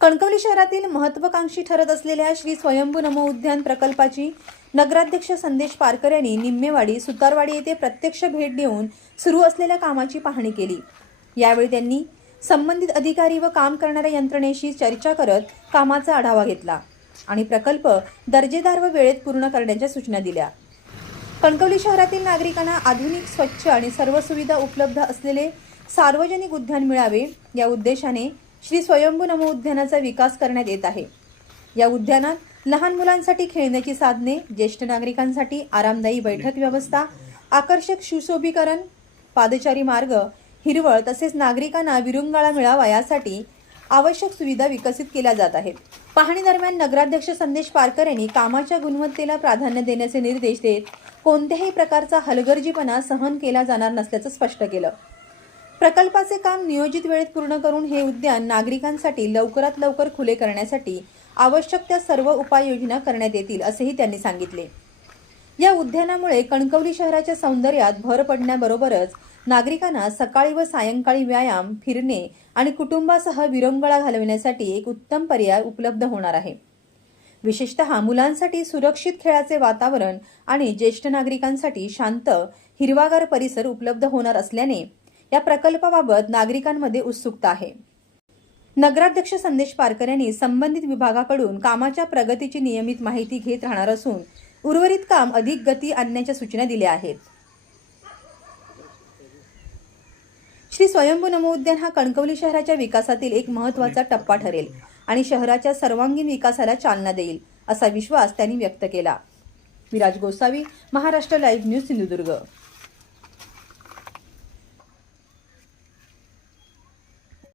कणकवली शहरातील महत्त्वाकांक्षी ठरत असलेल्या श्री स्वयंभू नमो उद्यान प्रकल्पाची नगराध्यक्ष संदेश पारकर यांनी निम्मेवाडी सुतारवाडी येथे प्रत्यक्ष भेट देऊन सुरू असलेल्या कामाची पाहणी केली। यावेळी त्यांनी संबंधित अधिकारी व काम करणाऱ्या यंत्रणेशी चर्चा करत कामाचा आढावा घेतला आणि प्रकल्प दर्जेदार व वेळेत पूर्ण करण्याच्या सूचना दिल्या। कणकवली शहरातील नागरिकांना आधुनिक, स्वच्छ आणि सर्व सुविधा उपलब्ध असलेले सार्वजनिक उद्यान मिळावे या उद्देशाने श्री स्वयंभू नमो उद्यानाचा विकास करण्यात येत आहे। या उद्यानात लहान मुलांसाठी खेळण्याची साधने, ज्येष्ठ नागरिकांसाठी आरामदायी बैठक व्यवस्था, आकर्षक सुशोभीकरण, पादचारी मार्ग, हिरवळ तसेच नागरिकांना विरंगुळा मिळावा यासाठी आवश्यक सुविधा विकसित केल्या जात आहेत। पाहणी दरम्यान नगराध्यक्ष संदेश पारकर यांनी कामाच्या गुणवत्तेला प्राधान्य देण्याचे निर्देश देत कोणत्याही प्रकारचा हलगर्जीपणा सहन केला जाणार नसल्याचं स्पष्ट केलं। प्रकल्पाचे काम नियोजित वेळेत पूर्ण करून हे उद्यान नागरिकांसाठी लवकरात लवकर खुले करण्यासाठी आवश्यक त्या सर्व उपाययोजना करण्यात येतील असेही त्यांनी सांगितले। या उद्यानामुळे कणकवली शहराच्या सौंदर्यात भर पडण्याबरोबरच नागरिकांना सकाळी व सायंकाळी व्यायाम, फिरणे आणि कुटुंबासह विरंगुळा घालवण्यासाठी एक उत्तम पर्याय उपलब्ध होणार आहे। विशेषतः मुलांसाठी सुरक्षित खेळाचे वातावरण आणि ज्येष्ठ नागरिकांसाठी शांत, हिरवागार परिसर उपलब्ध होणार असल्याने या प्रकल्पाबाबत नागरिकांमध्ये उत्सुकता आहे। नगराध्यक्ष संदेश पारकर यांनी संबंधित विभागाकडून कामाच्या प्रगतीची नियमित माहिती घेत राहणार असून उर्वरित काम अधिक गती आणण्याच्या सूचना दिल्या आहेत। श्री स्वयंभू नमो उद्यान हा कणकवली शहराच्या विकासातील एक महत्त्वाचा टप्पा ठरेल आणि शहराच्या सर्वांगीण विकासाला चालना देईल असा विश्वास त्यांनी व्यक्त केला। Viraj Gosavi, Maharashtra live news, Sindhudurg.